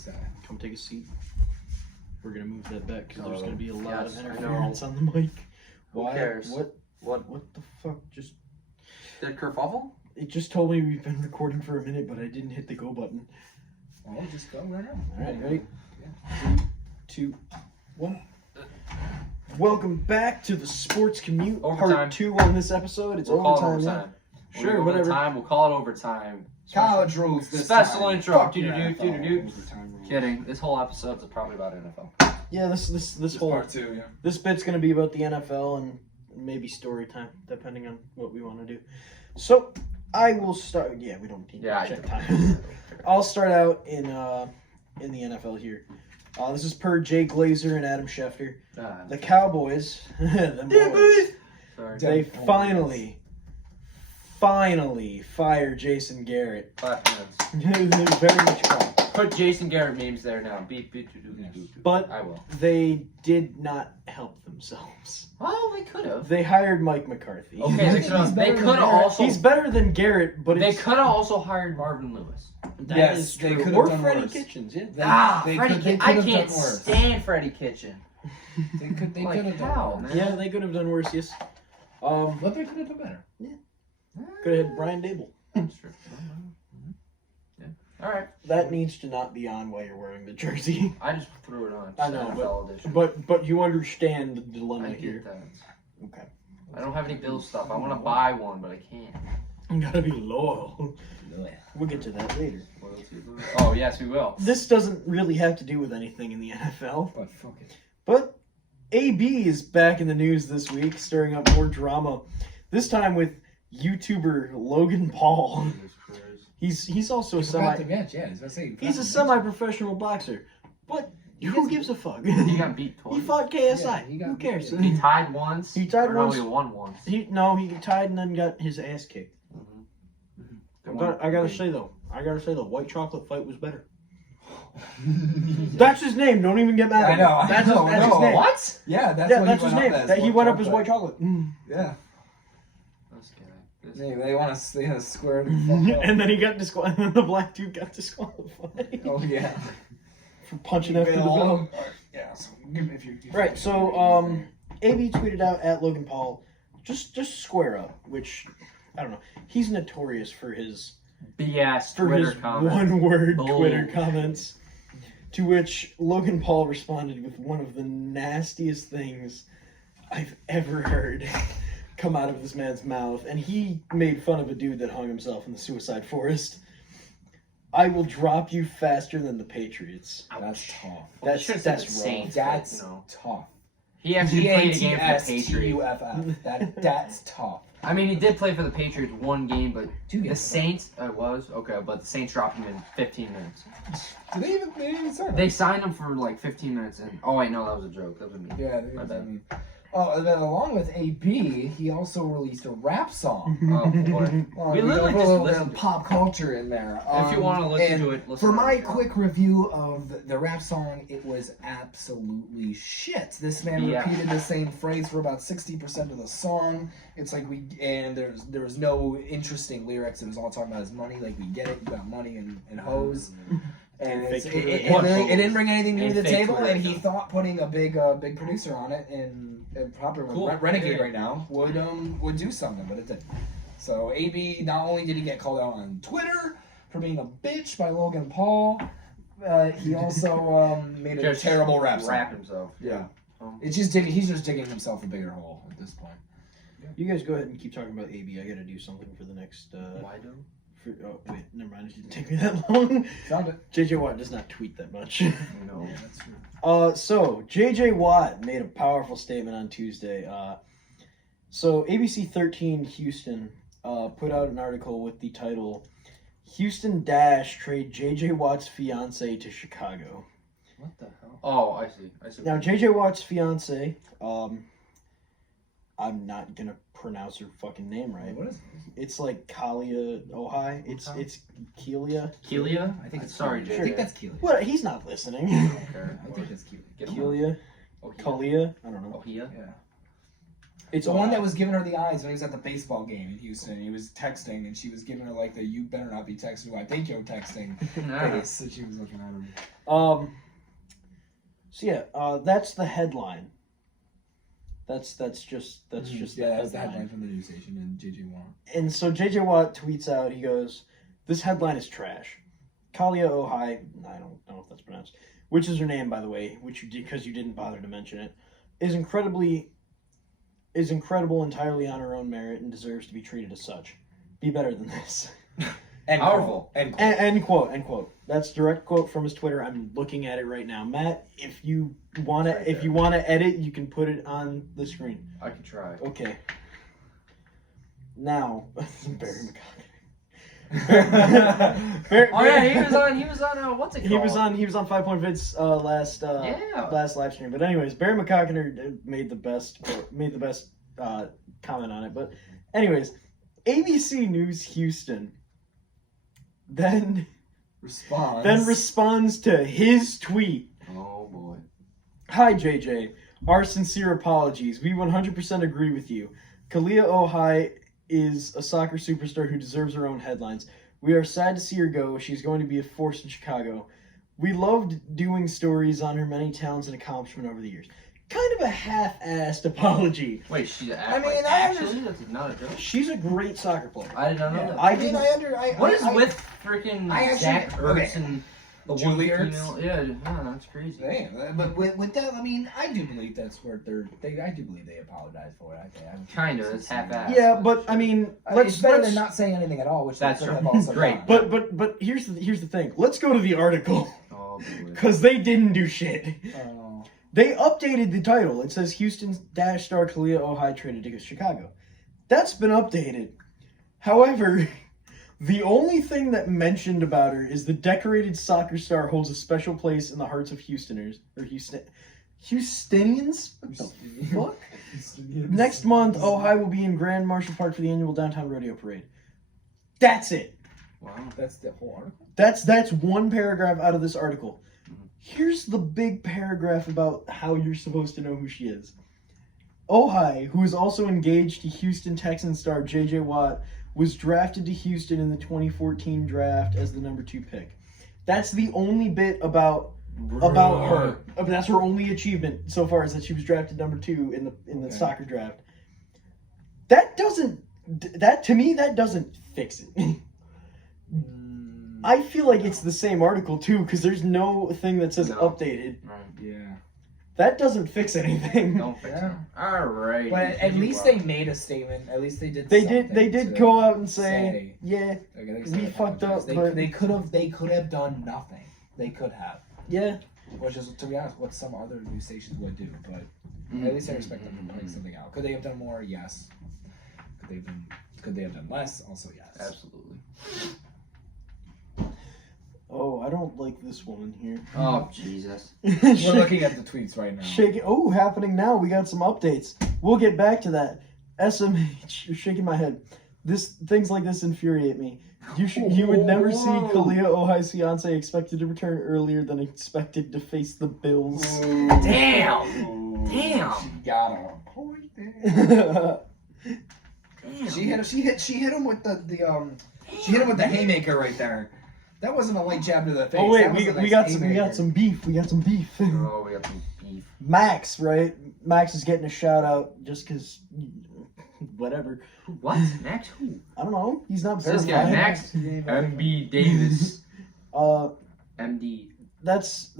sad. Come take a seat. We're gonna move that back because there's gonna be a lot of Yes, I interference on the mic. Who Why? cares? What the fuck? Just Did kerfuffle? it just told me we've been recording for a minute, but I didn't hit the go button. Oh, just go right now. All right, ready? 3, 2, 1. Welcome back to the Sports Commute Overtime. Part 2 on this episode. It's We'll call it overtime. overtime. Yeah. Sure, We'll whatever. Time, we'll call it overtime. College rules this Special time. intro. Fuck your Do-do-do, NFL. do-do-do. Overtime rules. Kidding. This whole episode's probably about NFL. Yeah, this whole part 2, yeah. this bit's gonna be about the NFL and maybe story time, depending on what we want to do. So I will start. Yeah, we don't need to check time. I'll start out in the NFL here. This is per Jay Glazer and Adam Schefter. The Cowboys, them boys, Sorry. they finally fired Jason Garrett. 5 minutes. Very much fun. Put Jason Garrett memes there now. Beep, beep, do, do, do, do. But I will. they did not help themselves. Oh, they could have. They hired Mike McCarthy. Okay, they could have also. He's better than Garrett, but They could have also hired Marvin Lewis. that is they true. could have Or done Freddie worse. Kitchens, yeah. They Freddie could Kitchen. I have can't done worse. stand Freddie Kitchen. They could have how, done worse. man? Yeah, they could have done worse, yes. But they could have done better. Could have had Brian Dable. That's true. Yeah. All right. That needs to not be on while you're wearing the jersey. I just threw it on. I know, NFL edition. But you understand the dilemma I here. get that. Okay. I don't have any Bills stuff. I want to buy one, but I can't. You gotta be loyal. We'll get to that later. Oh, yes, we will. This doesn't really have to do with anything in the NFL. But fuck it. But AB is back in the news this week, stirring up more drama. This time with YouTuber Logan Paul. He's also a he's a semi-professional boxer. But who gives a fuck? He got beat twice. He fought KSI. Yeah, Who cares? He tied once. He tied or once. No, he won once. He tied and then got his ass kicked. I gotta say though, the white chocolate fight was better. That's his name. Don't even get mad at me. That's his name. What? Yeah, that's his name. He went up as white chocolate. Yeah. This They want to square the fuck up. And then he got disqualified. And then the black dude got disqualified. Oh yeah. For punching after the bell. Yeah. So if you Right. So AB tweeted out at Logan Paul, just square up. Which I don't know. He's notorious for his BS for Twitter his comments. one-word Bull. Twitter comments. To which Logan Paul responded with one of the nastiest things I've ever heard come out of this man's mouth. And he made fun of a dude that hung himself in the suicide forest. I will drop you faster than the Patriots. That's tough. That's That's the rough. Saints. That's you know. tough. He actually played a game for the Patriots. Patriots. That's tough. I mean, he did play for the Patriots one game, but 2 the games. Saints, but the Saints dropped him in 15 minutes. Did they even sign him? They signed him for like 15 minutes, and wait, no, that was a joke. That was me. Yeah, My bad. Oh, and then along with AB, he also released a rap song. Oh boy. Well, We we literally got a just little bit listened of to pop culture in there. If you want to listen and to it, listen for to my it. quick review of the rap song, it was absolutely shit. This man Yeah. repeated the same phrase for about 60% of the song. It's like there was no interesting lyrics. It was all talking about his money. Like, we get it, you got money and hoes. And it didn't bring anything new to the table, and he thought putting a big producer on it and proper Renegade right now would do something, but it didn't. So AB, not only did he get called out on Twitter for being a bitch by Logan Paul, he also made a terrible rap song. Rap himself. Yeah, it's just he's just digging himself a bigger hole at this point. You guys go ahead and keep talking about AB. I gotta do something for the next. Why do? Oh wait, never mind. It didn't take me that long. Found it. JJ Watt does not tweet that much. No. That's true. So JJ Watt made a powerful statement on Tuesday. So ABC 13 Houston put out an article with the title "Houston Dash Trade JJ Watt's Fiance to Chicago." What the hell? Oh, I see. Now JJ Watt's fiance, I'm not gonna pronounce her fucking name right. What is it? It's like Kalia Ohai. It's Kelia. Kelia? I think it's sorry, Kelia. JJ. I think that's Kelia. What? He's not listening. I think that's Kelia. Get him Kelia, Ohia. Kalia. I don't know. Ohia? Yeah. It's the one that was giving her the eyes when he was at the baseball game in Houston. He was texting, and she was giving her like the "you better not be texting," I think you're texting face that she was looking at him. So yeah, that's the headline. That's just that's the headline from the news station and JJ Watt. And so JJ Watt tweets out, he goes, "This headline is trash. Kalia Ohai, I don't know if that's pronounced, which is her name, by the way, which you did because you didn't bother to mention it, is incredible entirely on her own merit and deserves to be treated as such. Be better than this." Powerful. End quote. That's direct quote from his Twitter. I'm looking at it right now. Matt, if you wanna edit, you can put it on the screen. I can try. Okay. Now, Barry McCoggin. He was on what's it called? He was on 5 Point Vid's last live stream. But anyways, Barry McCoggin made the best comment on it. But anyways, ABC News Houston then responds to his tweet. Oh boy. "Hi JJ, our sincere apologies. We 100% agree with you. Kalia Ohai is a soccer superstar who deserves her own headlines. We are sad to see her go. She's going to be a force in Chicago. We loved doing stories on her many talents and accomplishment over the years." Kind of a half-assed apology. Wait, she's actually that's not a joke. She's a great soccer player. I did not know that. What is with freaking Zach Ertz and the Julie Ertz? Yeah, that's crazy. Damn, but with that, I mean, I do believe that's where I do believe they apologized for it. Kind of, it's half-assed. Yeah, but I mean, it's better than not saying anything at all, which that's have also great. done. But here's the thing. Let's go to the article. Oh boy. Because they didn't do shit. They updated the title. It says Houston Dash star Kalia Ohai traded to Chicago. That's been updated. However, the only thing that mentioned about her is the decorated soccer star holds a special place in the hearts of Houstonians. Houstonians? What the fuck? Next month, Ohai will be in Grand Marshall Park for the annual Downtown Rodeo Parade. That's it. Wow. That's the whole article? That's one paragraph out of this article. Here's the big paragraph about how you're supposed to know who she is. Ohai, who is also engaged to Houston Texans star JJ Watt, was drafted to Houston in the 2014 draft as the number 2 pick. That's the only bit about her. I mean, that's her only achievement so far, is that she was drafted number 2 in the soccer draft. That doesn't fix it. I feel like it's the same article too, because there's no thing that says updated. Right. Yeah. That doesn't fix anything. Don't fix it. All right. But at least they made a statement. At least they did. They did go out and say, yeah, we fucked up. They could have done nothing. They could have. Yeah. Which is, to be honest, what some other news stations would do. But at least I respect them for putting something out. Could they have done more? Yes. Could they have done less? Also, yes. Absolutely. Oh, I don't like this woman here. Oh, Jesus. We're looking at the tweets right now. Happening now. We got some updates. We'll get back to that. SMH, you're shaking my head. Things like this infuriate me. You would never see Kalia Ohai's fiance expected to return earlier than expected to face the Bills. Damn. She got him. Point there. Damn. She hit him with the haymaker right there. That wasn't a light jab to the face. Oh wait, we got some beef. We got some beef. Oh, we got some beef. Max, right? Max is getting a shout out just because. Whatever. What? Max who? I don't know. He's not this guy, Max MB Davis. MD. That's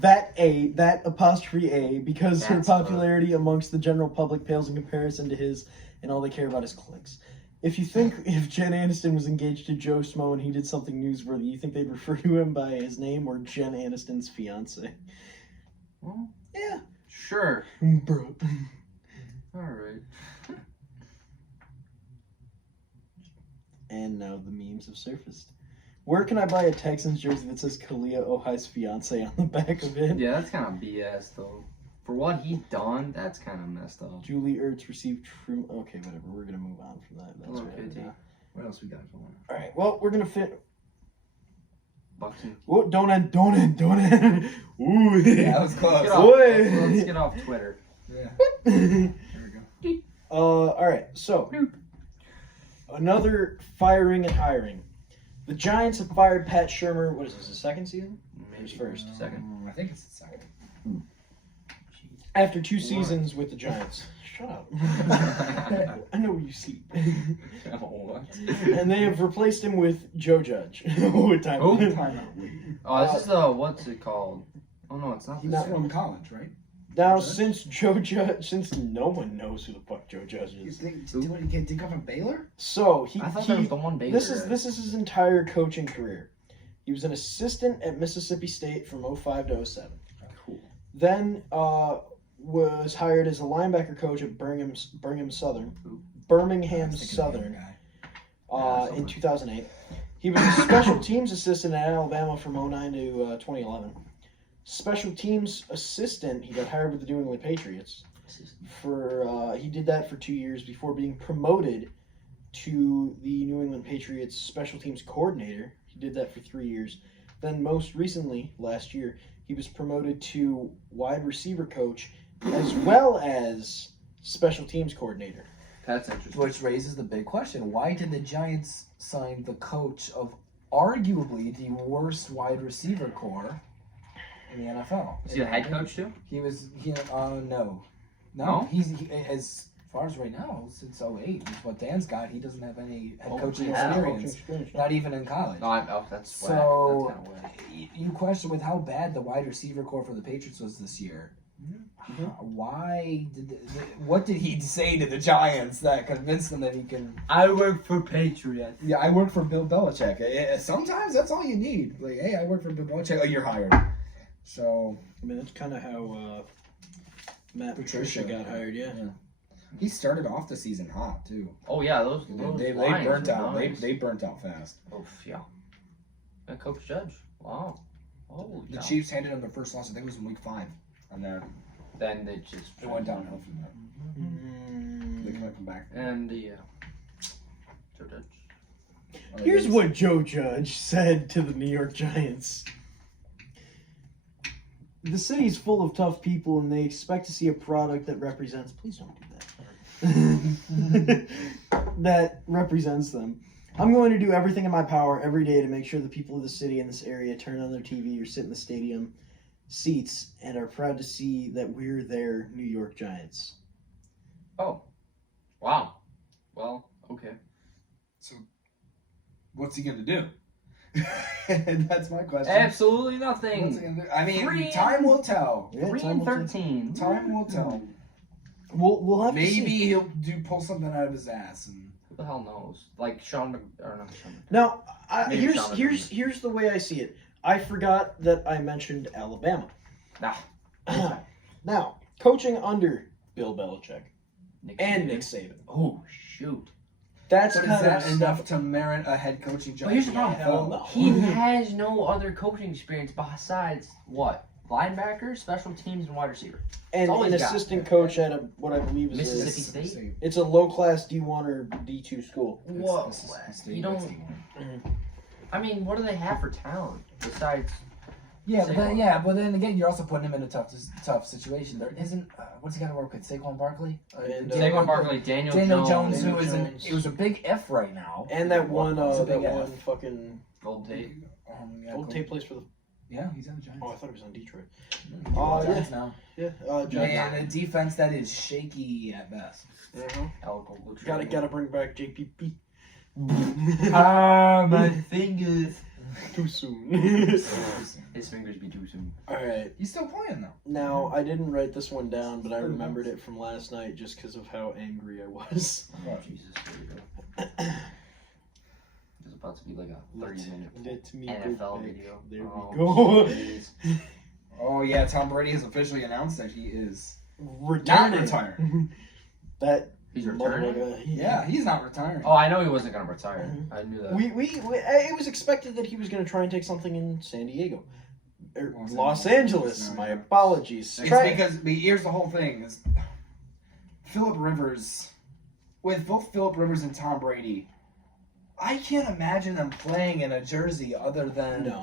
that apostrophe A, because her popularity amongst the general public pales in comparison to his, and all they care about is clicks. If you think if Jen Aniston was engaged to Joe Smo and he did something newsworthy, you think they'd refer to him by his name or Jen Aniston's fiance? Well, yeah. Sure. Bro. Alright. And now the memes have surfaced. Where can I buy a Texans jersey that says Kalia Ohai's fiance on the back of it? Yeah, that's kind of BS though. For what he done, that's kind of messed up. Julie Ertz received trim. Okay, whatever. We're gonna move on from that. That's okay. What else we got going on? All right. Well, we're gonna fit. Boxing. Whoa! Don't end. Ooh. Yeah, that was close. Let's get off Twitter. Yeah. There we go. All right. So another firing and hiring. The Giants have fired Pat Shurmur. What is this? The second season? Maybe first. Second. I think it's the second. After 2 seasons with the Giants. Shut up. I know where you sleep. And they have replaced him with Joe Judge. Time Oh, out. this is the, what's it called? Oh, no, it's not. He's not from college, right? Now, Judge? since no one knows who the fuck Joe Judge You is. think, did he come from Baylor? So, I thought that was the one Baylor. this is his entire coaching career. He was an assistant at Mississippi State from 05 to 07. Cool. Then was hired as a linebacker coach at Birmingham Southern in 2008. He was a special teams assistant at Alabama from 09 to 2011. Special teams assistant, he got hired with the New England Patriots. He did that for 2 years before being promoted to the New England Patriots special teams coordinator. He did that for 3 years. Then most recently, last year, he was promoted to wide receiver coach as well as special teams coordinator. That's interesting. Which raises the big question. Why did the Giants sign the coach of arguably the worst wide receiver core in the NFL? Is he the head coach too? No. He's as far as right now, since 08, is what Dan's got. He doesn't have any head coaching experience. Not even in college. No, that's whack. So, That's kinda whack. you question with how bad the wide receiver core for the Patriots was this year. What did he say to the Giants that convinced them that he can? I work for Patriots. Yeah, I work for Bill Belichick. Sometimes that's all you need. Like, hey, I work for Bill Belichick. Oh, you're hired. So, I mean, that's kind of how Matt Patricia got hired. Yeah. He started off the season hot too. Oh yeah, those they lines burnt were out. nice. They burnt out fast. Oof, yeah. And Coach Judge. Wow. Holy The cow. Chiefs handed them their first loss. I think it was in week 5. And Then they just it went downhill from there. They couldn't come back. And the Joe Judge. Here's what Joe Judge said to the New York Giants. The city's full of tough people and they expect to see a product that represents... Please don't do that. That represents them. I'm going to do everything in my power every day to make sure the people of the city in this area turn on their TV or sit in the stadium seats and are proud to see that we're their New York Giants. Oh. Wow. Well, okay. So, what's he gonna do? That's my question. Absolutely What's he nothing. gonna do? I mean, time will tell. Yeah, 3-13. Time will tell. We'll have to Maybe see. he'll pull something out of his ass. And Who the hell knows? Like Sean or not Sean. Now, Maybe Sean here's the way I see it. I forgot that I mentioned Alabama. Nah. Now, coaching under Bill Belichick Nick and Saban. Nick Saban. Oh shoot. That's but is kind that of enough to merit a head coaching job? But here's the problem. Hell no. He has no other coaching experience besides what? Linebacker, special teams, and wide receiver. And all an he's got. assistant coach at what I believe is Mississippi State? it's a low class D1 or D2 school. Whoa. Mississippi State, You that's don't. the- I mean, what do they have for talent besides? Yeah, Saquon. but then again, you're also putting him in a tough situation. There isn't. What's he got to work with? Saquon Barkley. And, Saquon Barkley, Daniel Jones, Daniel who is Jones. it was a big F right now. And that one It's a big F. fucking Gold Tate. Gold Tape plays for the. Yeah, he's on the Giants. Oh, I thought he was on Detroit. Giants now. Yeah, Giants. And a defense that is shaky at best. Gotta bring back JPP. My fingers. Too soon. His fingers be too soon. All right. He's still playing though. Now, I didn't write this one down, but I remembered it from last night just because of how angry I was. Oh, Jesus. There you go. There's about to be like a 30-minute Let me NFL go back. video. There Oh, we go. jeez. Oh yeah, Tom Brady has officially announced that he is Returning. not retiring. That He's returning? Yeah, he's not retiring. Oh, I know he wasn't gonna retire. I knew that. It was expected that he was going to try and take something in San Diego. Los Los Angeles. Angeles. My apologies. It's because here's the whole thing: is Phillip Rivers, with both Phillip Rivers and Tom Brady, I can't imagine them playing in a jersey other than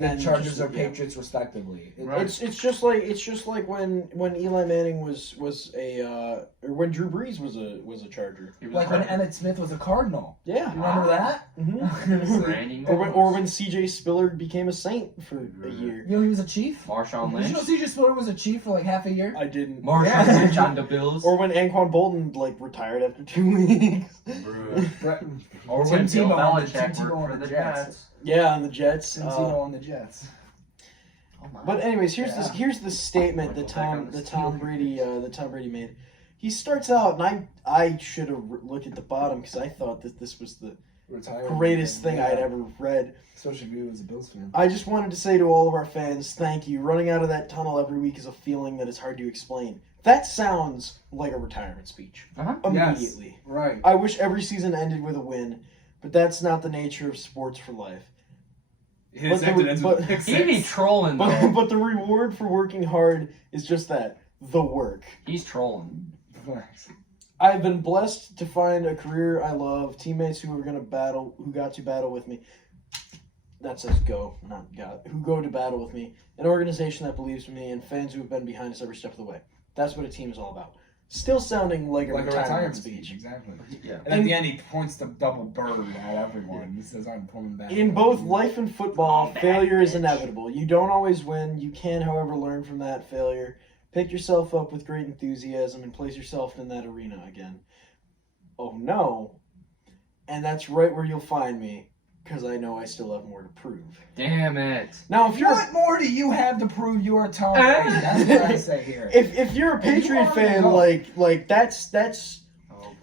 the Chargers or Patriots respectively. It's just like when Eli Manning was or when Drew Brees was a Charger. Like when Emmitt Smith was a Cardinal. Yeah, you remember that? Mm-hmm. or when C.J. Spiller became a Saint for a year. You know he was a Chief. Marshawn Lynch. Did you know C.J. Spiller was a Chief for like half a year? I didn't. Marshawn Lynch on the Bills. Or when Anquan Bolden retired after 2 weeks. Or Tim when Bill Tebow on Belichick worked for the Jets. Yeah, on the Jets. Tim Tebow on the Jets. But anyways, here's the statement that Tom Brady made. He starts out, and I should have looked at the bottom because I thought that this was the greatest thing I'd ever read. Especially if you as a Bills fan. I just wanted to say to all of our fans, thank you. Running out of that tunnel every week is a feeling that is hard to explain. That sounds like a retirement speech. Immediately. Yes, right. I wish every season ended with a win, but that's not the nature of sports for life. He'd be trolling, but the reward for working hard is just that, the work. He's trolling. I've been blessed to find a career I love, teammates who got to battle with me. That says go, not got. Who go to battle with me, an organization that believes in me, and fans who have been behind us every step of the way. That's what a team is all about. Still sounding like a retirement speech. Exactly. Yeah. And at the end, he points the double bird at everyone. He says, I'm pulling back. In both life and football, failure is inevitable. You don't always win. You can, however, learn from that failure. Pick yourself up with great enthusiasm and place yourself in that arena again. Oh, no. And that's right where you'll find me, because I know I still have more to prove. Damn it. Now, if you're... What more do you have to prove you are Tom Brady? That's what I say here. If you're a Patriot fan,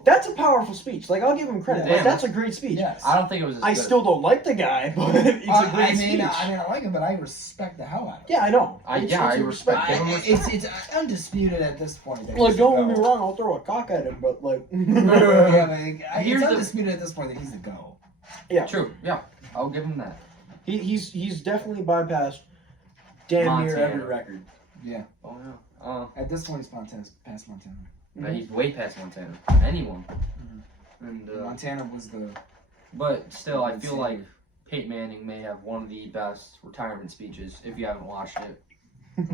that's a powerful speech. Like, I'll give him credit. Like, that's a great speech. Yes. I don't think it was as I good. still don't like the guy, but it's a great speech. I like him, but I respect the hell out of him. Yeah, I know. I respect him. It's undisputed at this point. Like, don't get me wrong, I'll throw a cock at him, but, like... it's undisputed at this point that he's the GO. Yeah. True, yeah. I'll give him that. He's definitely bypassed damn near every record. Yeah. Oh, yeah. At this point, he's past Montana. But he's way past Montana. Anyone. And Montana was the... But still, I feel like Peyton Manning may have one of the best retirement speeches, if you haven't watched it.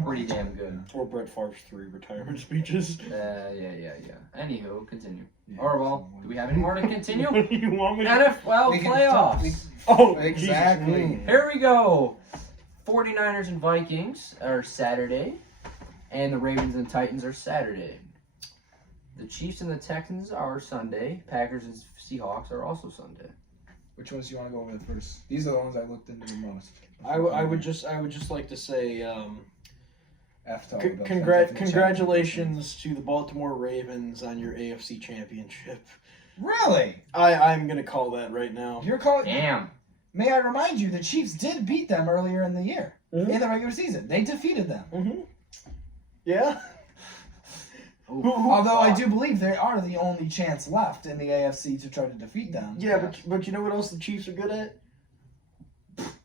Pretty damn good. Or Brett Favre's 3 retirement speeches. Yeah. Anywho, continue. Yeah, or, well, do we have any more to continue? You want me to... NFL playoffs. Oh, exactly. Here we go. 49ers and Vikings are Saturday, and the Ravens and Titans are Saturday. The Chiefs and the Texans are Sunday. Packers and Seahawks are also Sunday. Which ones do you want to go with first? These are the ones I looked into the most. I would just like to say congratulations to the Baltimore Ravens on your AFC championship. Really? I'm gonna call that right now. You're calling? Damn. May I remind you, the Chiefs did beat them earlier in the year in the regular season. They defeated them. Mm-hmm. Yeah. Although I do believe they are the only chance left in the AFC to try to defeat them. Yeah, but you know what else the Chiefs are good at?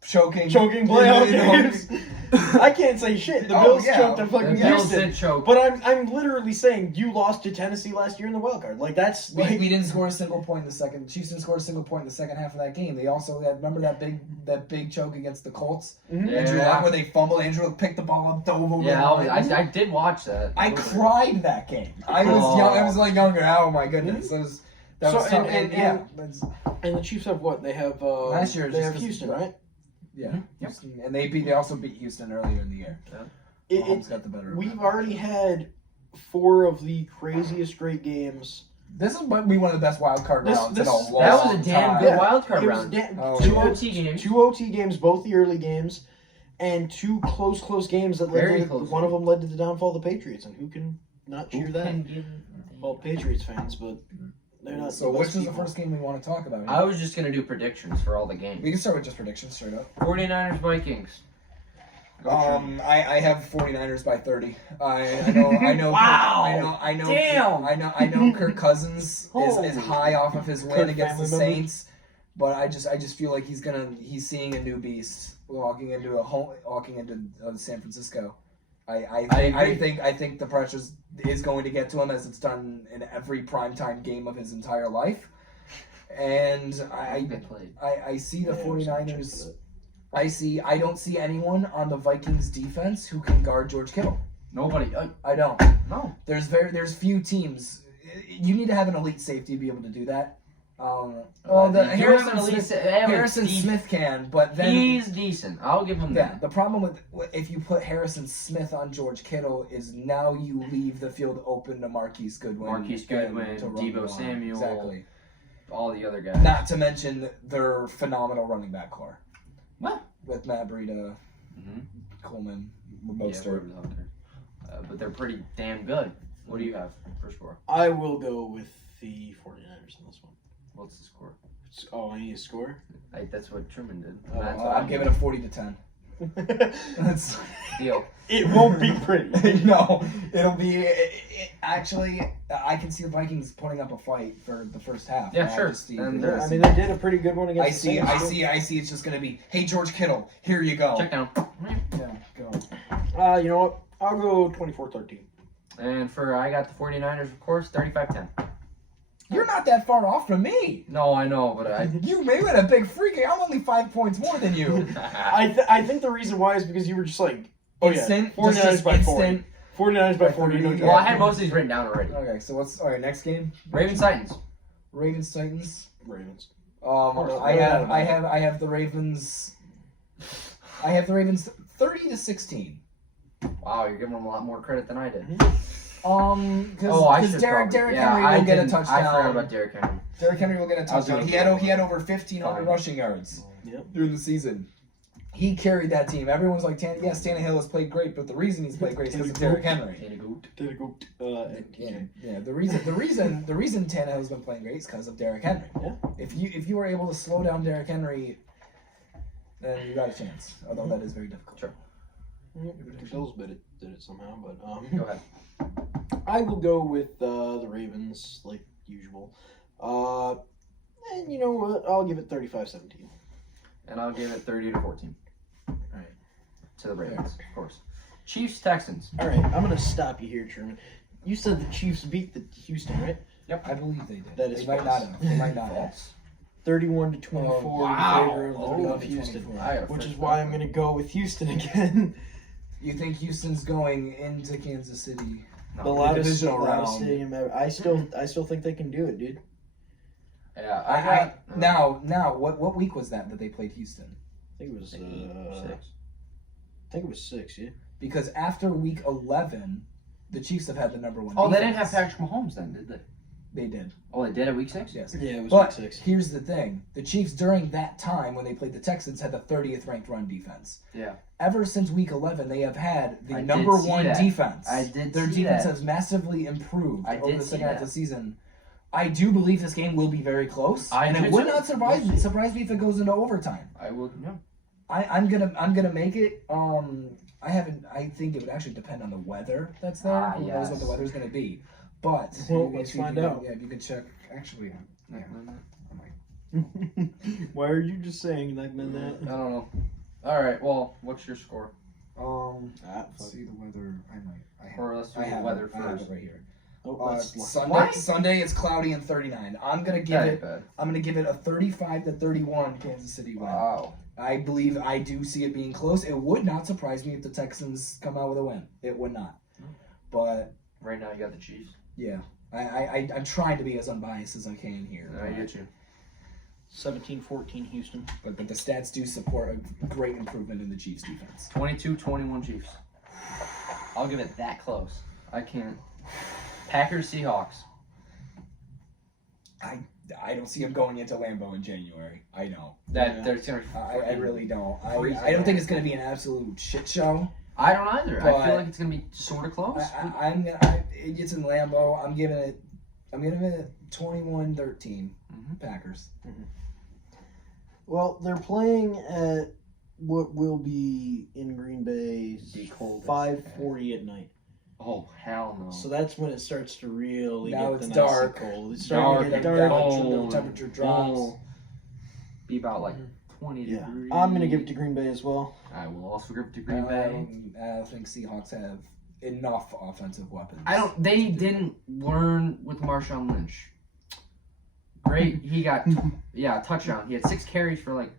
Choking playoff games. I can't say shit. The Bills choked on fucking Houston. But I'm literally saying you lost to Tennessee last year in the wild card. Like that's we didn't score a single point in the second. The Chiefs didn't score a single point in the second half of that game. They also had, remember that big choke against the Colts? Mm-hmm. Andrew Luck, where they fumbled. Andrew picked the ball up, dove over. Yeah, I did watch that. I cried that game. I was young. I was like younger. Oh my goodness, that was tough. And the Chiefs have what? They have last year. They have Houston, right? Yeah, Houston, and they also beat Houston earlier in the year. Yeah. Mahomes got the better. We've already had 4 of the craziest great games. This is might be one of the best wild card rounds in a long time. That was a damn good wild card round. 2 OT games. 2 OT games, both the early games, and 2 close games that led to one of them led to the downfall of the Patriots. And who can not cheer that? Well, Patriots fans, but. So which is the first game we want to talk about? I was just going to do predictions for all the games. We can start with just predictions straight up. 49ers, Vikings. I have 49ers by 30. I know. Wow. I know. Damn. I know. Kirk Cousins is high off of his win against the Saints, but I just feel like he's seeing a new beast walking into San Francisco. I think the pressure is going to get to him as it's done in every primetime game of his entire life. And I see the 49ers I don't see anyone on the Vikings defense who can guard George Kittle. Nobody. I don't. No. There's few teams. You need to have an elite safety to be able to do that. Harrison Smith can, but then he's decent. I'll give him that. Yeah, the problem with if you put Harrison Smith on George Kittle is now you leave the field open to Marquise Goodwin, Deebo Samuel, exactly, all the other guys. Not to mention their phenomenal running back core. What? With Matt Breida, Coleman, Mostert. But they're pretty damn good. What do you have for score? I will go with the 49ers in this one. What's the score? I need a score? That's what Truman did. I'm giving it a 40-10. That's deal. It won't be pretty. No, it'll be. Actually, I can see the Vikings putting up a fight for the first half. Yeah, sure. They did a pretty good one against the Saints. I see. It's just gonna be, hey, George Kittle, here you go. Check down. Yeah, go. You know what? I'll go 24-13. And I got the 49ers, of course, 35-10. You're not that far off from me. No, I know, but You made it a big freaking. I'm only 5 points more than you. I think the reason why is because you were just like, instant, 49ers by 40. 49ers by 40. No joke. Well, I had most of these written down already. Okay, so what's all right? Next game. Ravens-Titans. Ravens. I have the Ravens. I have the Ravens 30-16. Wow, you're giving them a lot more credit than I did. Because Derrick Henry will get a touchdown. I forgot about Derrick Henry. Derrick Henry will get a touchdown. He had over 1,500 rushing yards during the season. He carried that team. Everyone's like, yes, Tannehill has played great, but the reason he's played great is because of Derrick Henry. The reason Tannehill's been playing great is because of Derrick Henry. Yeah. If you were able to slow down Derrick Henry, then you got a chance. Although that is very difficult. Sure. The Bills did it somehow, but go ahead. I will go with the Ravens like usual. And you know what? I'll give it 35-17. And I'll give it 30-14. All right. To the Ravens, of course. Chiefs-Texans. All right, I'm gonna stop you here, Truman. You said the Chiefs beat the Houston, right? Yep, I believe they did. That is they might not have. They might not have. 31-24 in favor of 31-24. Houston, which is why I'm gonna go with Houston again. You think Houston's going into Kansas City? No, the loudest stadium ever. I still think they can do it, dude. Yeah, now what week was that they played Houston? I think it was 6. I think it was 6, yeah. Because after week 11, the Chiefs have had the number 1 defense. They didn't have Patrick Mahomes then, did they? They did. Oh, they did at week 6? Yes. Yeah, it was week 6. Here's the thing. The Chiefs, during that time, when they played the Texans, had the 30th ranked run defense. Yeah. Ever since week 11, they have had the number 1 defense. Their defense has massively improved over the second half of the season. I do believe this game will be very close, and it would not surprise me if it goes into overtime. I will. Yeah. I'm gonna make it. I think it would actually depend on the weather that's there. Who knows what the weather's gonna be? But let's find out. Yeah, if you can check. Actually, yeah. Why are you just saying like that? I don't know. All right. Well, what's your score? Let's see the weather. Let's do the weather first. I have it right here. Sunday it's cloudy and 39. I'm gonna give it a 35-31 Kansas City win. Wow. I believe I do see it being close. It would not surprise me if the Texans come out with a win. It would not. But right now you got the Chiefs. Yeah. I'm trying to be as unbiased as I can here. I get you. 17-14 Houston. But the stats do support a great improvement in the Chiefs defense. 22-21 Chiefs. I'll give it that close. I can't. Packers Seahawks. I don't see them going into Lambeau in January. I know. I really don't. I don't think it's going to be an absolute shit show. I don't either. I feel like it's going to be sort of close. It gets in Lambeau. I'm giving it 21-13 Packers. Mm-hmm. Well, they're playing at what will be in Green Bay 5:40 at night. Oh, hell no. So that's when it starts to really get the dark. Cold. It's starting to get dark. The temperature drops. Be about like 20 degrees. I'm going to give it to Green Bay as well. I will also give it to Green Bay. I think Seahawks have enough offensive weapons. They didn't learn with Marshawn Lynch. Great. He got, a touchdown. He had 6 carries for like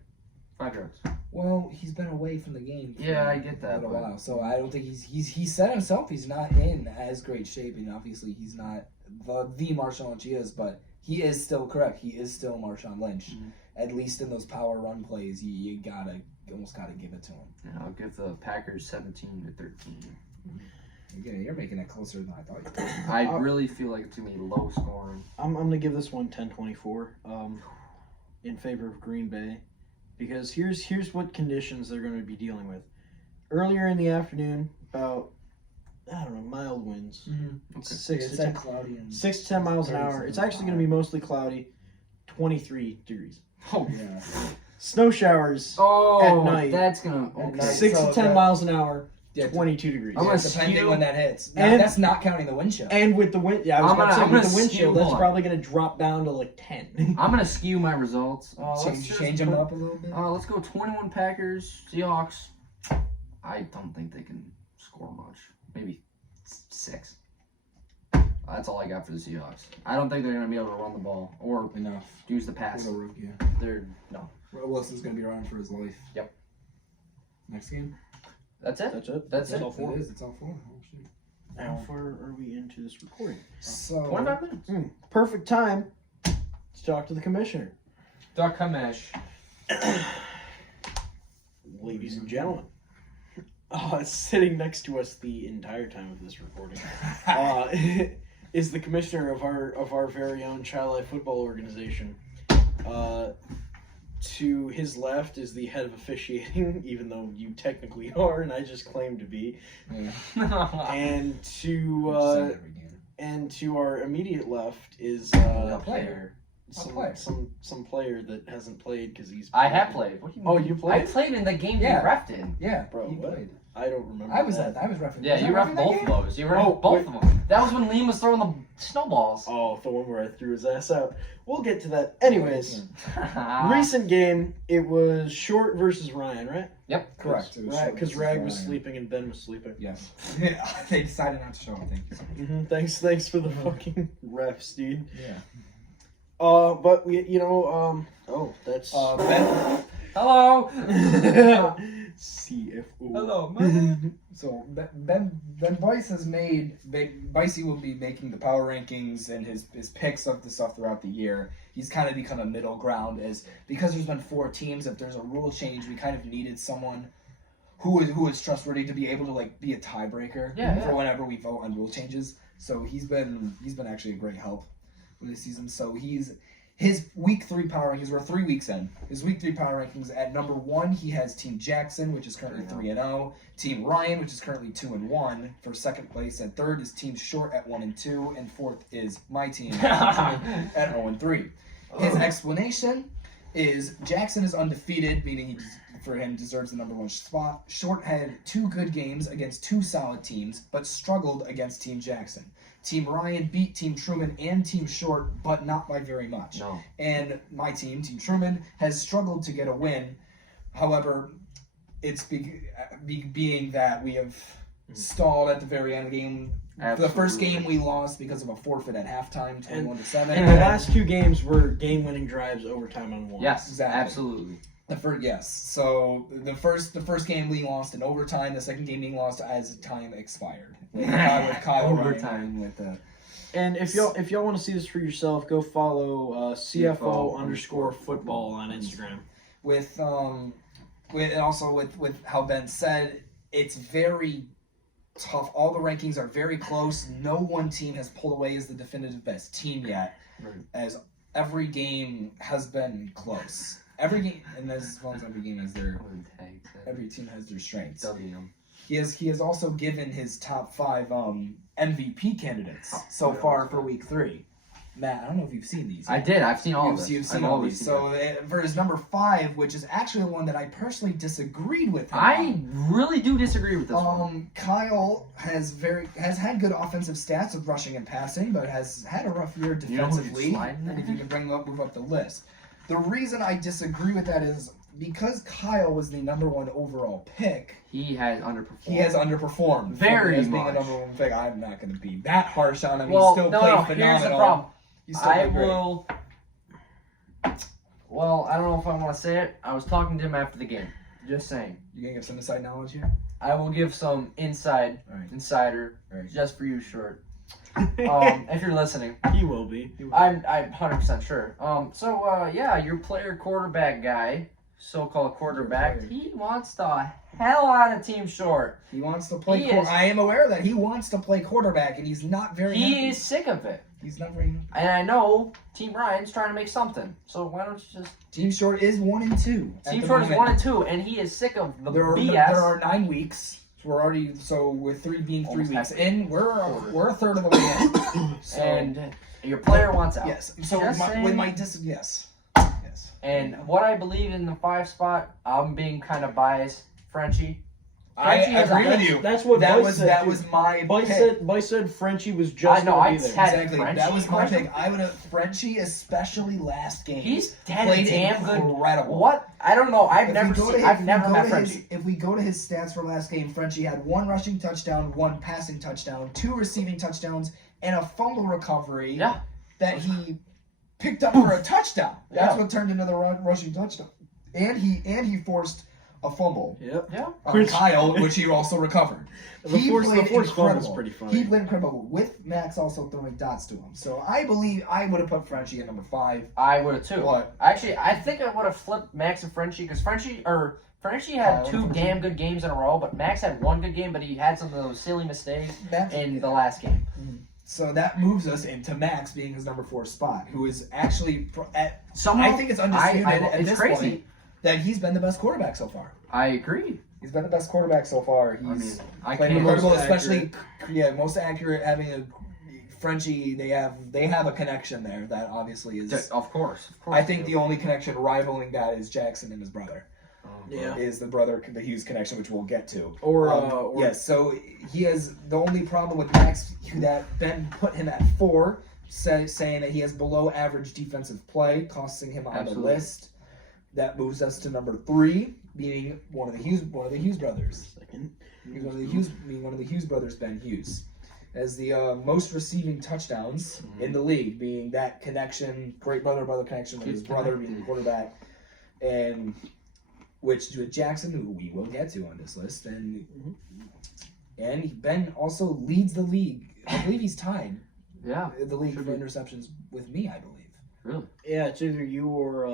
5 yards. Well, he's been away from the game for I get that. a while, so I don't think he said himself he's not in as great shape, and obviously he's not the Marshawn Lynch he is, but he is still correct. He is still Marshawn Lynch. Mm-hmm. At least in those power run plays, you almost gotta give it to him. And I'll give the Packers 17-13. Again, you're making it closer than I thought you were. I really feel like it's gonna be low scoring. I'm gonna give this one 10-24 in favor of Green Bay, because here's what conditions they're going to be dealing with. Earlier in the afternoon, about mild winds. Mm-hmm. Okay. 6 to 10 miles an hour. It's actually going to be mostly cloudy. 23 degrees. Oh yeah. Snow showers at night. That's gonna 6 to 10 miles an hour. 22 degrees. Depending when that hits. That's not counting the wind chill. And with the wind, I was about to say, with the wind chill, that's probably going to drop down to like 10. I'm going to skew my results. Let's change them up a little bit. Let's go 21 Packers, Seahawks. I don't think they can score much. Maybe 6. That's all I got for the Seahawks. I don't think they're going to be able to run the ball or use the pass. No. Wilson's going to be around for his life. Yep. Next game? That's it. That's all 4. It's all 4. Oh, shoot. How far are we into this recording? So 25 minutes. Perfect time to talk to the commissioner. Doc Kamesh. Ladies and gentlemen, sitting next to us the entire time of this recording is the commissioner of our very own Child Life Football Organization. To his left is the head of officiating, even though you technically are, and I just claim to be. Yeah. and to our immediate left is a player. Some player that hasn't played because he's. I have played. What do you mean? Oh, you played? I played in the game you refed in. Yeah, bro. He played. I don't remember. I was referencing. Yeah, you reffed both of those. You reffed both of them. That was when Liam was throwing the snowballs. Oh, the one where I threw his ass out. We'll get to that. Anyways, recent game, it was Short versus Ryan, right? Yep. Correct. Right, because Rag was sleeping and Ben was sleeping. Yes. They decided not to show him. Thank you. Thanks for the fucking refs, dude. Yeah. But we, that's Ben. Hello. CFO. Hello, man. So Ben Bicey will be making the power rankings and his picks of the stuff throughout the year. He's kind of become a middle ground because there's been 4 teams. If there's a rule change, we kind of needed someone who is trustworthy to be able to be a tiebreaker for whenever we vote on rule changes. So he's been actually a great help with this season. So his week 3 power rankings, we're 3 weeks in. His week 3 power rankings, at number 1, he has Team Jackson, which is currently 3-0. Team Ryan, which is currently 2-1 for second place. And third is Team Short at 1-2. And fourth is my team at 0-3. His explanation is Jackson is undefeated, meaning for him deserves the number 1 spot. Short had 2 good games against 2 solid teams, but struggled against Team Jackson. Team Ryan beat Team Truman and Team Short, but not by very much. No. And my team, Team Truman, has struggled to get a win. However, it's being that we have stalled at the very end of the game. Absolutely. The first game we lost because of a forfeit at halftime, 21-7. And the last 2 games were game-winning drives, overtime on 1. Yes, exactly. Absolutely. So the first game we lost in overtime. The second game being lost as time expired. With Kyle overtime. And if y'all want to see this for yourself, go follow CFO_football on Instagram. With how Ben said, it's very tough. All the rankings are very close. No one team has pulled away as the definitive best team yet, as every game has been close. Every game, and as well as every game has every team has their strengths. He has also given his top 5 MVP candidates so far for week 3. Matt, I don't know if you've seen these. I did. I've seen all of them. You've seen all these. So for his number 5, which is actually the one that I personally disagreed with him I really do disagree with this one. Kyle has had good offensive stats of rushing and passing, but has had a rough year defensively. And if you can move up the list. The reason I disagree with that is because Kyle was the number 1 overall pick. He has underperformed. Very much. As being a number 1 pick, I'm not going to be that harsh on him. Well, he still played phenomenal. Here's the problem. Well, I don't know if I want to say it. I was talking to him after the game. Just saying. You gonna give some inside knowledge here? I will give some insider, Right. just for you, Short. If you're listening. He will be. I'm 100% sure. Your player quarterback guy, so-called quarterback, he wants the hell out of Team Short. He wants to play. I am aware that he wants to play quarterback, and he's not very. He is sick of it. He's not very. And I know Team Ryan's trying to make something. So why don't you just? Team Short is 1-2. Team Short is 1-2, and he is sick of the BS. There are 9 weeks. We're already with 3 being 3 weeks in. We're a third of the way in. So, and your player wants out. Yes. So yes. And what I believe in the 5 spot, I'm being kind of biased. Frenchie. I agree with you. That's what Bice said. That was my pick. Bice said Frenchie was just I be there. Exactly. Frenchie That was my pick. I would have Frenchie, especially last game. He's played damn good. Incredible. What? I don't know. I've never met Frenchie. If we go to his stats for last game, Frenchie had 1 rushing touchdown, 1 passing touchdown, 2 receiving touchdowns, and a fumble recovery that he picked up for a touchdown. That's what turned into the rushing touchdown. And he forced a fumble. On Kyle, which he also recovered. He played incredible. Pretty funny. He played incredible with Max also throwing dots to him. So I believe I would have put Frenchie at number 5. I would have too. But actually, I think I would have flipped Max and Frenchie because Frenchie had 2 damn good games in a row, but Max had 1 good game, but he had some of those silly mistakes in the last game. So that moves us into Max being his number 4 spot, who is actually I think it's undisputed at this point that he's been the best quarterback so far. I agree. He's been the best quarterback so far. He's played can't- incredible, most especially most accurate. Having a Frenchie, they have a connection there that obviously is. Of course. I think the only connection rivaling that is Jackson and his brother. Is the the Hughes connection, which we'll get to. Yes. So he has the only problem with Max that Ben put him at 4, saying that he has below average defensive play, costing him on the list. That moves us to number 3, being one of the Hughes brothers. Being one of the Hughes brothers, Ben Hughes, as the most receiving touchdowns in the league, being that connection, great brother connection with his brother being the quarterback, and which with Jackson, who we will get to on this list, and Ben also leads the league. I believe he's tied. The league for interceptions with me, I believe. Really? Yeah, it's either you or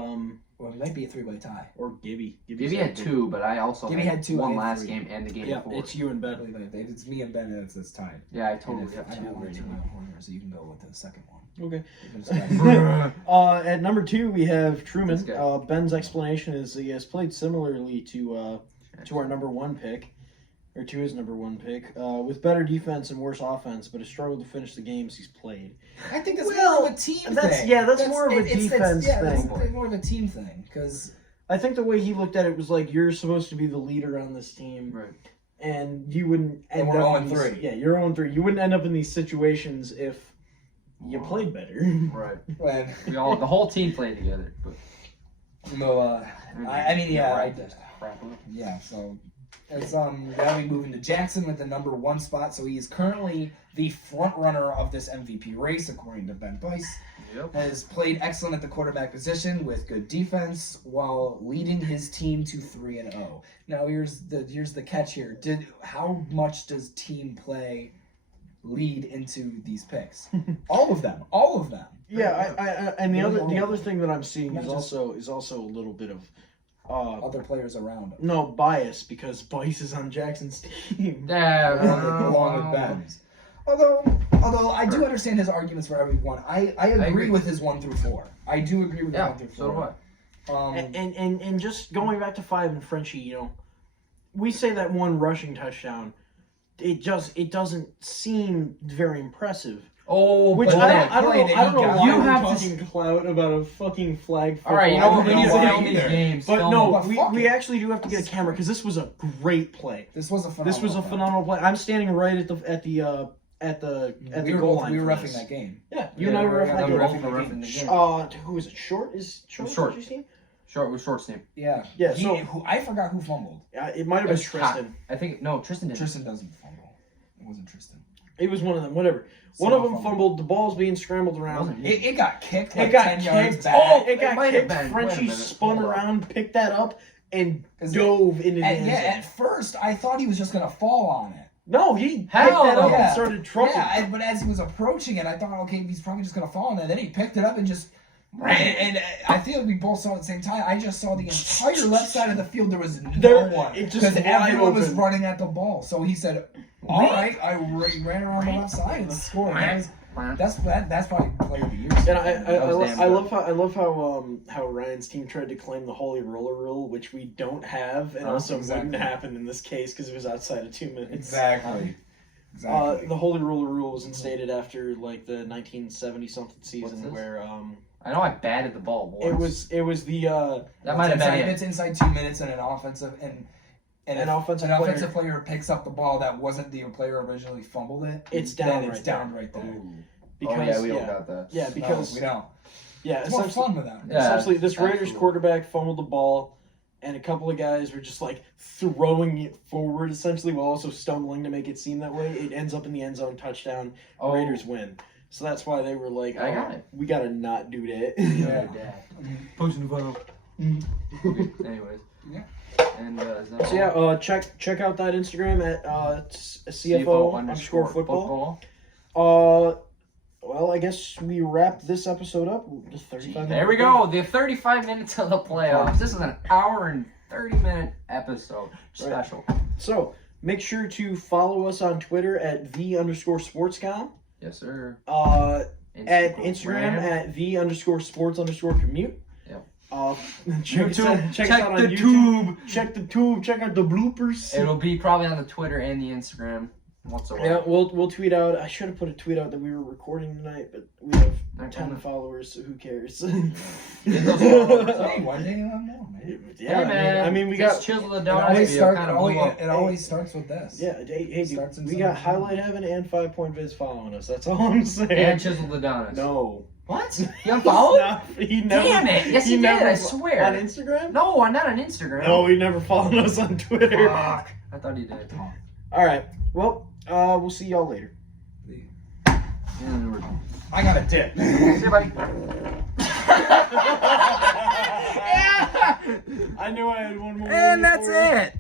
Well, it might be a 3-way tie. Or Gibby. Gibby had 2, but I also had 2. 1 last game and the game yeah, before. it's you and Ben. If it's me and Ben, it's tied. Yeah, I totally have I 2 have right 2 now. so you can go with the second one. Okay. Okay. At number 2, we have Truman. Ben's explanation is he has played similarly to our number 1 pick, or to his number 1 pick, with better defense and worse offense, but has struggled to finish the games he's played. I think that's more of a team thing. Yeah, that's more of a defense thing. That's more of a team thing, because I think the way he looked at it was like, you're supposed to be the leader on this team. Right. And you wouldn't end we're up in 0-3. these, you're 0-3. You wouldn't end up in these situations if you played better. Right. when The whole team played together. But so it's now we move into Jackson with the number 1 spot, so he is currently the front runner of this MVP race according to Ben Bice. Has played excellent at the quarterback position with good defense while leading his team to 3-0. Now here's the catch here. How much does team play lead into these picks? All of them. Yeah, and the other thing that I'm seeing is also a little bit of other players around him. No bias, because Bice is on Jackson's team. Along with Ben's. Although I do understand his arguments for every one. I agree with his 1 through 4. I do agree with 1 through 4. So do I. And just going back to 5 and Frenchie, we say that 1 rushing touchdown. It doesn't seem very impressive. Oh, which but I don't know why you we're have talking clout about a fucking flag football. All right, you know what? We need to film film these games. But film no, them. we actually do have to get a camera because this was a great play. This was a phenomenal play. I'm standing right at the goal line. We were roughing that game. Yeah, you and I were roughing the game. Who is it? Short? Is Short? Short. Short was Short's name. Yeah. Yeah. I forgot who fumbled. It might have been Tristan. I think Tristan did. Tristan doesn't fumble. It wasn't Tristan. It was one of them. Whatever. One of them fumbled. The ball's being scrambled around. It got kicked. It Like got 10 yards kicked. back. Oh, it got might have kicked. been. Frenchie Wait a minute. spun Hold around, picked that up, and dove into the end zone. At first I thought he was just gonna fall on it. No, he picked Hell that up no. and started trucking. Yeah, but as he was approaching it, I thought, okay, he's probably just gonna fall on it. Then he picked it up and just ran. And I feel we both saw it at the same time. I just saw the entire left side of the field. There was no one it just because wide everyone was open. running at the ball. So he said, "All right," I ran around the left side and scored. That's probably player of the year. And I love how Ryan's team tried to claim the holy roller rule, which we don't have, and also wouldn't happen in this case because it was outside of 2 minutes. Exactly. The holy roller rule was instated after like the 1970 something season where I know I batted the ball once. it was the that might have been it. It's inside 2 minutes and an offensive an offensive player picks up the ball that wasn't the player originally fumbled it. It's down. Then it's down right there. Because we don't got that. Yeah, because we don't. Yeah, It's more fun with that. Yeah, essentially, this Raiders absolutely. quarterback fumbled the ball, and a couple of guys were just like throwing it forward, essentially, while also stumbling to make it seem that way. It ends up in the end zone, touchdown. Raiders win. So that's why they were like, I got it. We gotta not do that. Yeah. Posting the photo. Anyways. Yeah. And So yeah, check out that Instagram at CFO_football. Well, I guess we wrapped this episode up. Just 35 there we go. The 35 minutes of the playoffs. This is an hour and 30-minute episode. Special. So make sure to follow us on Twitter at _sportscom. Yes, sir. At Instagram at _sports_commute. Yep. Check us out on the YouTube. tube. Check the tube. Check out the bloopers. It'll be probably on the Twitter and the Instagram. Yeah, we'll tweet out. I should have put a tweet out that we were recording tonight, but we have 10 followers, so who cares? Hey, one day you'll know, man. Yeah, hey, man. I mean, we got chisel the It donuts. always starts with this. Yeah, hey, Starts in we some got way. Highlight Heaven and 5 Point Viz following us. That's all I'm saying. And chisel the donuts. No. What? You unfollowed? He never, Damn it! Yes, he did. I swear. On Instagram? No, I'm not on Instagram. No, he never followed us on Twitter. Fuck. I thought he did. All right. Well, we'll see y'all later. And we're done. I got a dip. See you, buddy. I knew I had one more. And that's it.